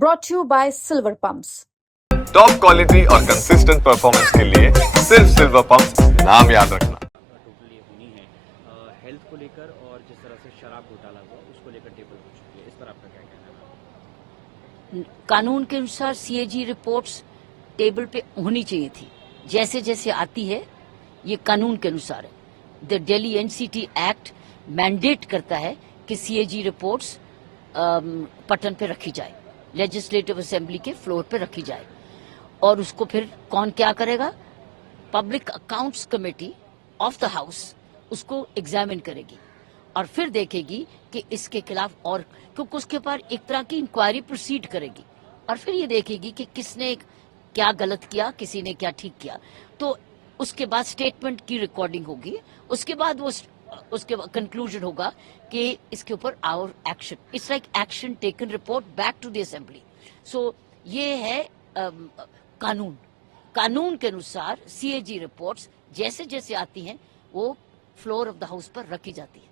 brought to you by Silver Pumps. Top quality और consistent performance के लिए सिर्फ सिल्वर पंप नाम याद रखना। टोटल ये होनी है हेल्थ को लेकर और जिस तरह से शराब घोटाला हुआ उसको लेकर टेबल हो चुकी है, इस पर आपका क्या कहना है? कानून के अनुसार सीएजी रिपोर्ट्स टेबल पे होनी चाहिए थी, जैसे जैसे आती है ये कानून के अनुसार है। The Delhi NCT act mandate करता है कि सीएजी रिपोर्ट्स पटन पे रखी जाए, लेजिस्लेटिव असेंबली के फ्लोर पे रखी जाए, और उसको फिर कौन क्या करेगा? Public accounts committee of the house उसको एग्जामिन करेगी और फिर देखेगी कि इसके खिलाफ, और क्योंकि उसके ऊपर एक तरह की इंक्वायरी प्रोसीड करेगी और फिर ये देखेगी कि किसने क्या गलत किया, किसी ने क्या ठीक किया। तो उसके बाद स्टेटमेंट की रिकॉर्डिंग होगी, उसके बाद वो उसके कंक्लूजन होगा कि इसके ऊपर our action, it's like action taken, report back to the assembly. So ये है कानून। कानून के अनुसार सीएजी रिपोर्ट्स जैसे जैसे आती हैं वो फ्लोर ऑफ द हाउस पर रखी जाती है।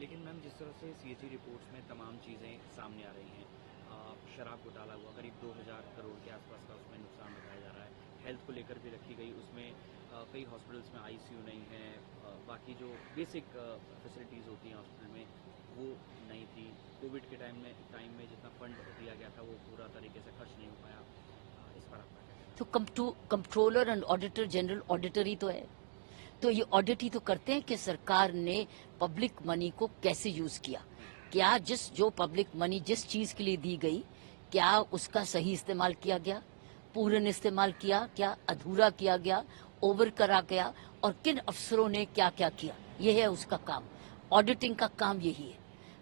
लेकिन मैम, जिस तरह से सीएजी रिपोर्ट्स में तमाम चीज़ें सामने आ रही हैं, शराब घोटाला हुआ, करीब 2000 करोड़ के आसपास का उसमें नुकसान बताया जा रहा है। हेल्थ को लेकर भी रखी गई, उसमें कई हॉस्पिटल्स में आईसीयू नहीं है, बाकी जो बेसिक फैसिलिटीज़ होती हैं हॉस्पिटल में वो नहीं थी। कोविड के टाइम में जितना फंड दिया गया था वो पूरा तरीके से खर्च नहीं हो पाया। इस पर आपका क्या कहना है? तो controller and auditor general auditor ही तो है, तो ये ऑडिट ही तो करते हैं कि सरकार ने पब्लिक मनी को कैसे यूज किया, क्या जो पब्लिक मनी जिस चीज के लिए दी गई, क्या उसका सही इस्तेमाल किया गया, पूर्ण इस्तेमाल किया, क्या अधूरा किया गया, ओवर करा गया, और किन अफसरों ने क्या क्या किया। ये है उसका काम। ऑडिटिंग का काम यही है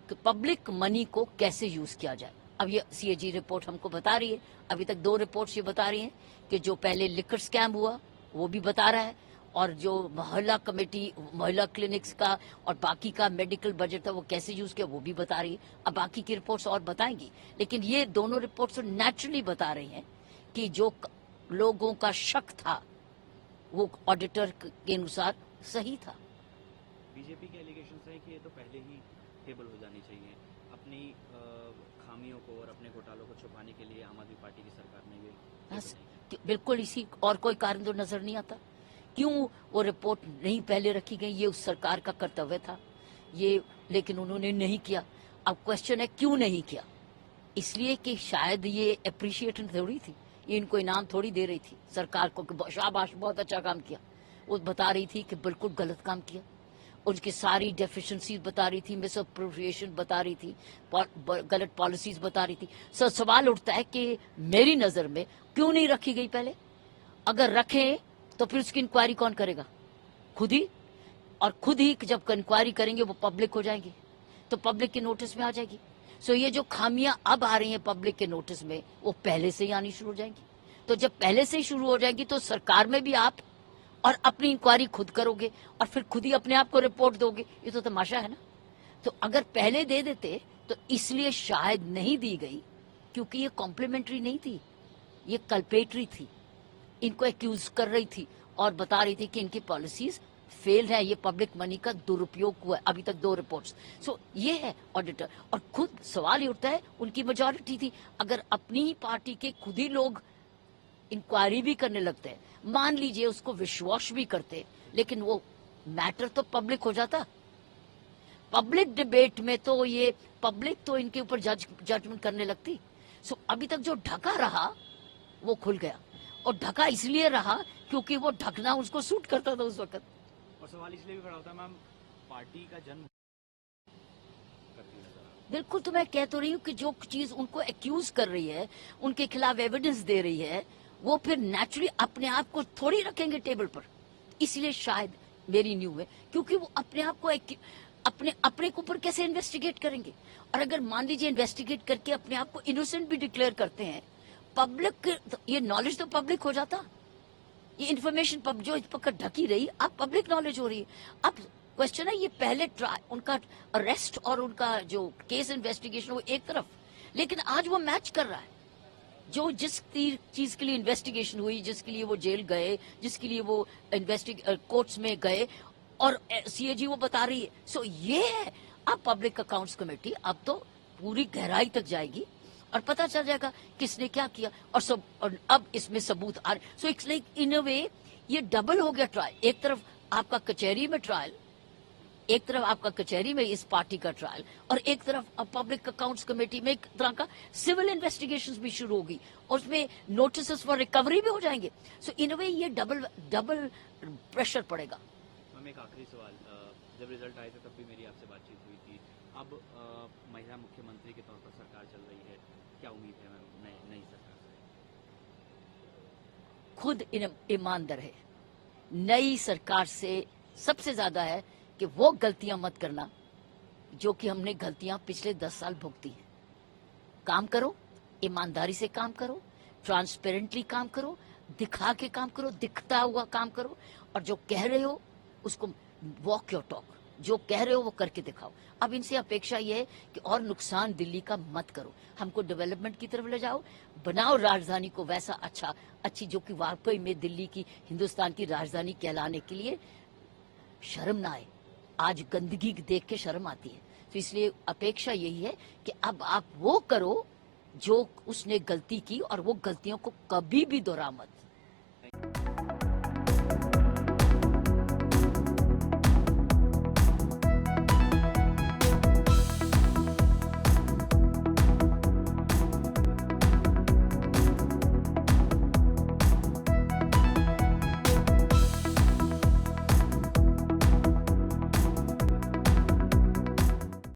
कि पब्लिक मनी को कैसे यूज किया जाए। अब ये सीएजी रिपोर्ट हमको बता रही है, अभी तक 2 रिपोर्ट्स ये बता रही हैं कि जो पहले लिकर स्कैम हुआ वो भी बता रहा है, और जो मोहल्ला कमेटी, मोहल्ला क्लिनिक्स का और बाकी का मेडिकल बजट था वो कैसे यूज किया वो भी बता रही है। अब बाकी की रिपोर्ट्स और बताएंगी, लेकिन ये दोनों रिपोर्ट्स नेचुरली बता रही हैं कि जो लोगों का शक था वो ऑडिटर के अनुसार सही था। बीजेपी के एलिगेशंस है कि ये तो पहले ही टेबल हो जानी चाहिए। अपनी खामियों को और अपने घोटालों को छुपाने के लिए आम आदमी पार्टी की सरकार ने ये बिल्कुल, इसी और कोई कारण तो नजर नहीं आता। क्यों वो रिपोर्ट नहीं पहले रखी गई? ये उस सरकार का कर्तव्य था ये, लेकिन उन्होंने नहीं किया। अब क्वेश्चन है क्यों नहीं किया? इसलिए कि शायद ये अप्रिशिएशन थोड़ी थी, ये इनको इनाम थोड़ी दे रही थी सरकार को कि शाबाश बहुत अच्छा काम किया। वो बता रही थी कि बिल्कुल गलत काम किया, उनकी सारी डेफिशिएंसीज बता रही थी, मिस अप्रोप्रिएशन बता रही थी, गलत पॉलिसीज बता रही थी। सो सवाल उठता है कि मेरी नजर में क्यों नहीं रखी गई पहले? अगर रखें तो फिर उसकी इंक्वायरी कौन करेगा? खुद ही, और खुद ही जब इंक्वायरी करेंगे वो पब्लिक हो जाएंगी, तो पब्लिक के नोटिस में आ जाएगी। सो ये जो खामियां अब आ रही हैं पब्लिक के नोटिस में वो पहले से ही आनी शुरू हो जाएंगी। तो जब पहले से ही शुरू हो जाएगी तो सरकार में भी आप और अपनी इंक्वायरी खुद करोगे और फिर खुद ही अपने आप को रिपोर्ट दोगे। ये तो तमाशा है ना। तो अगर पहले दे देते तो इसलिए शायद नहीं दी गई क्योंकि ये कॉम्प्लीमेंट्री नहीं थी, ये कल्पेटरी थी, इनको एक्यूज कर रही थी और बता रही थी कि इनकी पॉलिसीज फेल है, ये पब्लिक मनी का दुरुपयोग हुआ है। अभी तक 2 रिपोर्ट्स। सो ये है ऑडिटर, और खुद सवाल ये उठता है, उनकी मेजॉरिटी थी, अगर अपनी ही पार्टी के खुद ही लोग इंक्वायरी भी करने लगते हैं, मान लीजिए उसको विश्वास भी करते, लेकिन वो मैटर तो पब्लिक हो जाता। पब्लिक डिबेट में तो ये पब्लिक तो इनके ऊपर जजमेंट करने लगती। सो अभी तक जो ढका रहा वो खुल गया, और ढका इसलिए रहा क्योंकि वो ढकना उसको सूट करता था उस वक्त। और सवाल इसलिए भी खड़ा होता है मैम, पार्टी का जन्म बिल्कुल, तो मैं कह तो रही हूँ कि जो चीज उनको एक्यूज कर रही है, उनके खिलाफ एविडेंस दे रही है, वो फिर नेचुरली अपने आप को थोड़ी रखेंगे टेबल पर। इसलिए शायद मेरी न्यू है, क्योंकि वो अपने आप को अपने ऊपर कैसे इन्वेस्टिगेट करेंगे? और अगर मान लीजिए इन्वेस्टिगेट करके अपने आप को इनोसेंट भी डिक्लेयर करते हैं, पब्लिक ये नॉलेज तो पब्लिक हो जाता, ये इन्फॉर्मेशन जो इस पर ढकी रही अब पब्लिक नॉलेज हो रही है। अब क्वेश्चन है, ये पहले उनका अरेस्ट और उनका जो केस इन्वेस्टिगेशन वो एक तरफ, लेकिन आज वो मैच कर रहा है। जो जिस चीज के लिए इन्वेस्टिगेशन हुई, जिसके लिए वो जेल गए, जिसके लिए वो कोर्ट्स में गए, और सीएजी वो बता रही है। सो ये है, अब पब्लिक अकाउंट्स कमेटी अब तो पूरी गहराई तक जाएगी और पता चल जाएगा किसने क्या किया और अब इसमें सबूत आ रहे। सो इट्स लाइक इन अ वे ये डबल हो गया ट्रायल। एक तरफ आपका कचहरी में ट्रायल, एक तरफ आपका कचहरी में इस पार्टी का ट्रायल, और एक तरफ पब्लिक अकाउंट्स कमेटी में एक तरह का सिविल इन्वेस्टिगेशंस भी शुरू होगी और उसमें नोटिस फॉर रिकवरी भी हो जाएंगे। सो इन अ वे ये डबल प्रेशर पड़ेगा। मैम एक आखिरी सवाल, जब रिजल्ट आए थे तब भी मेरी आपसे बातचीत हुई थी, अब महिला मुख्यमंत्री के तौर पर सरकार चल रही है, क्या उम्मीद है मैम नई सरकार से? खुद ईमानदार है, नई सरकार से सबसे ज्यादा है कि वो गलतियां मत करना जो कि हमने गलतियां पिछले 10 साल भुगती हैं। काम करो, ईमानदारी से काम करो, ट्रांसपेरेंटली काम करो, दिखा के काम करो, दिखता हुआ काम करो, और जो कह रहे हो उसको वॉक योर टॉक, जो कह रहे हो वो करके दिखाओ। अब इनसे अपेक्षा ये है कि और नुकसान दिल्ली का मत करो, हमको डेवलपमेंट की तरफ ले जाओ, बनाओ राजधानी को वैसा अच्छी जो कि वाकई में दिल्ली की, हिंदुस्तान की राजधानी कहलाने के लिए शर्म ना आए। आज गंदगी देख के शर्म आती है, तो इसलिए अपेक्षा यही है कि अब आप वो करो जो उसने गलती की और वो गलतियों को कभी भी दोहरा मत।